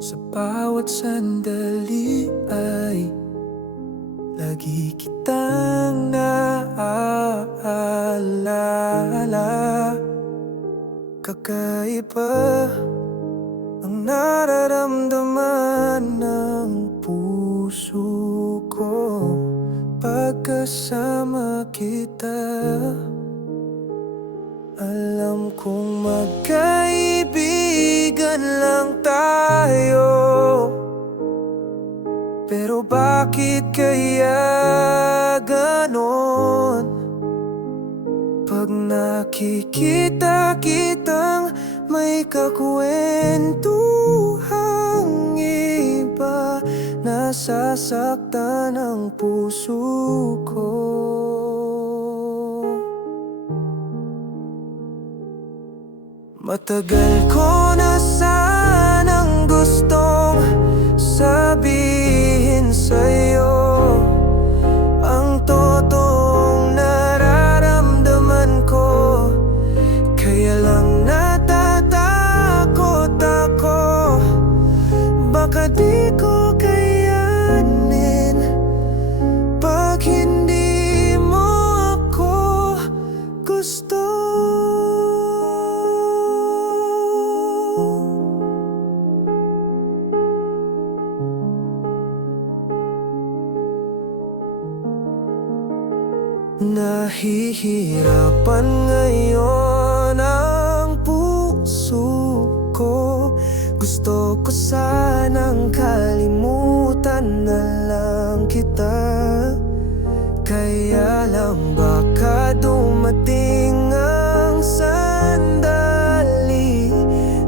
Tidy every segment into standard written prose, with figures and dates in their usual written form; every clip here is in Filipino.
Sa bawat sandali ay lagi kitang naaalala. Kakaiba ang nararamdaman ng puso ko pagkasama kita. Alam kong magkaibigan lang tayo, pero bakit kaya ganon? Pag nakikita kitang may kakwentuhang iba, nasasaktan ang puso ko. Matagal ko na sanang gustong sabihin sa'yo ang totoong nararamdaman ko, kaya lang natatakot ako. Baka di ko kayanin pag hindi mo ako gusto. Nahihirapan ngayon ang puso ko. Gusto ko sanang kalimutan na lang kita, kaya lang baka dumating ang sandali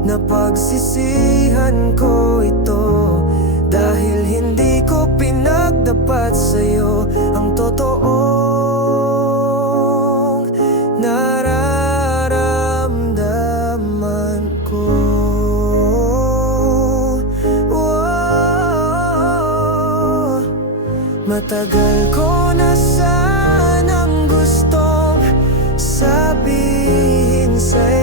na pagsisihan ko ito, dahil hindi ko pinagdapat sa'yo ang totoo nararamdaman ko. Matagal ko na sanang gustong sabihin sa'yo